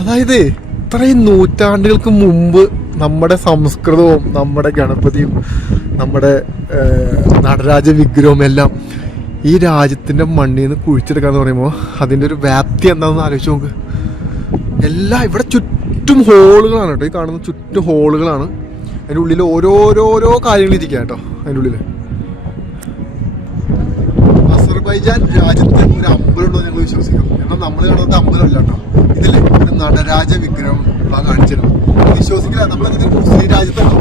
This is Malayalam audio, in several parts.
അതായത് ഇത്രയും നൂറ്റാണ്ടുകൾക്ക് മുമ്പ് നമ്മുടെ സംസ്കൃതവും നമ്മുടെ ഗണപതിയും നമ്മുടെ നടരാജ വിഗ്രഹവും എല്ലാം ഈ രാജ്യത്തിൻ്റെ മണ്ണിൽ നിന്ന് കുഴിച്ചെടുക്കാന്ന് പറയുമ്പോൾ അതിൻ്റെ ഒരു വ്യാപ്തി എന്താണെന്ന് ആലോചിച്ച് നോക്ക്. എല്ലാം ഇവിടെ ചുറ്റും ഹോളുകളാണ് കേട്ടോ. ഈ കാണുന്ന ചുറ്റും ഹോളുകളാണ്. അതിൻ്റെ ഉള്ളിൽ ഓരോരോരോ കാര്യങ്ങൾ ഇരിക്കുക കേട്ടോ. അതിൻ്റെ ഉള്ളിൽ അസർബൈജാൻ രാജ്യത്ത് ഒരു അമ്പലമുണ്ടോ ഞങ്ങൾ വിശ്വസിക്കാം. എന്നാൽ നമ്മൾ കാണുന്നത് അമ്പലമല്ല കേട്ടോ. ഇതില്ലേ ഒരു നടരാജ വിഗ്രഹം കാണിച്ചിരുന്നു. വിശ്വസിക്കില്ല, നമ്മളെങ്ങനെ മുസ്ലിം രാജ്യത്താണോ.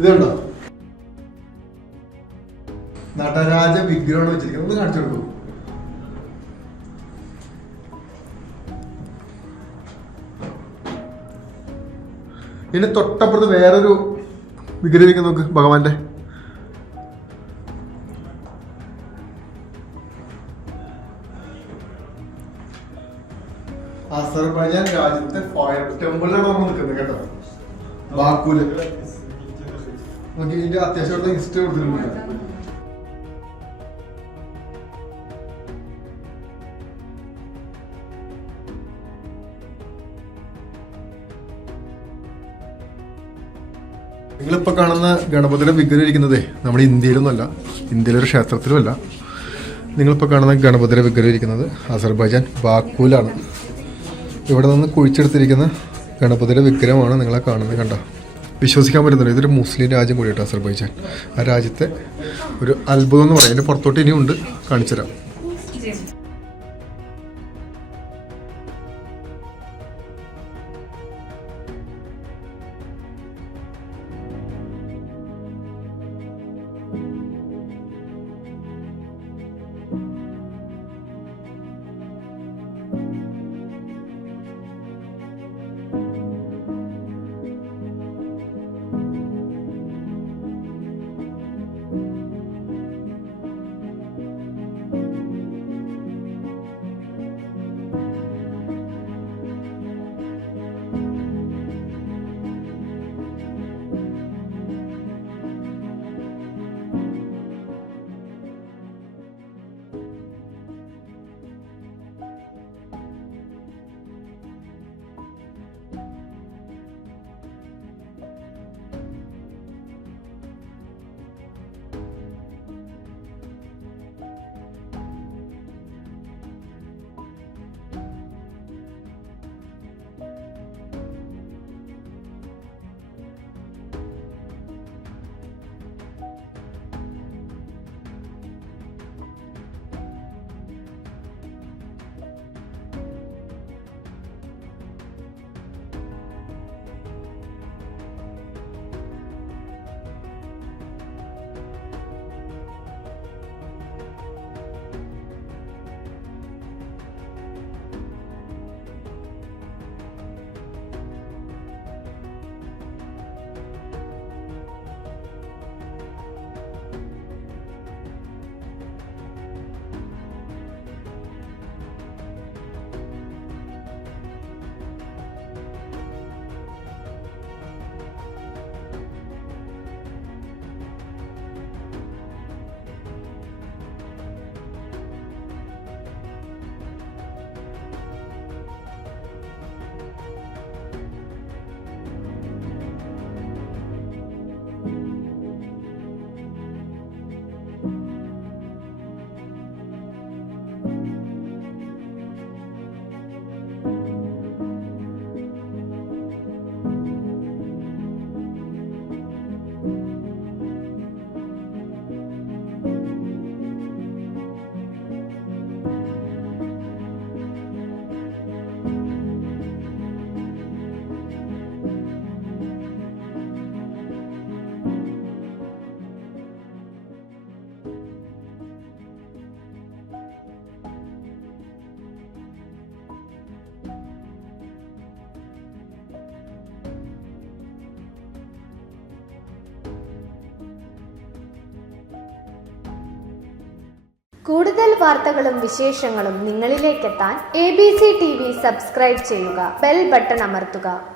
ഇതുണ്ടോ നടരാജ വിഗ്രഹമാണ് വെച്ചിരിക്കുന്നത്. ഒന്ന് കാണിച്ചു കൊടുക്കും. ഇനി തൊട്ടപ്പുറത്ത് വേറൊരു വിഗ്രഹിക്കാൻ നോക്ക് ഭഗവാന്റെ. അസർബൈജാൻ രാജ്യത്തെ ഫയർ ടെമ്പിളിലാണ് നമ്മൾ നിൽക്കുന്നത് കേട്ടോ. ബാക്കൂല് നോക്കി ഇതിന്റെ അത്യാവശ്യം ഹിസ്റ്ററി കൊടുത്തിട്ടുണ്ട്. നിങ്ങളിപ്പോൾ കാണുന്ന ഗണപതിയുടെ വിഗ്രഹം ഇരിക്കുന്നതേ നമ്മുടെ ഇന്ത്യയിലൊന്നുമല്ല, ഇന്ത്യയിലൊരു ക്ഷേത്രത്തിലുമല്ല. നിങ്ങളിപ്പോൾ കാണുന്ന ഗണപതിയുടെ വിഗ്രഹം ഇരിക്കുന്നത് അസർബൈജാൻ ബാക്കൂലാണ്. ഇവിടെ നിന്ന് കുഴിച്ചെടുത്തിരിക്കുന്ന ഗണപതിയുടെ വിഗ്രഹമാണ് നിങ്ങളെ കാണുന്നത്. കണ്ടോ, വിശ്വസിക്കാൻ പറ്റുന്നില്ല. ഇതൊരു മുസ്ലിം രാജ്യം കൂടിയിട്ട് അസർബൈജാൻ. ആ രാജ്യത്തെ ഒരു അത്ഭുതം എന്ന് പറയാം. അതിൻ്റെ പുറത്തോട്ട് ഇനിയും ഉണ്ട്, കാണിച്ചുതരാം. കൂടുതൽ വാർത്തകളും വിശേഷങ്ങളും നിങ്ങളിലേക്കെത്താൻ ABC TV സബ്സ്ക്രൈബ് ചെയ്യുക, ബെൽ ബട്ടൺ അമർത്തുക.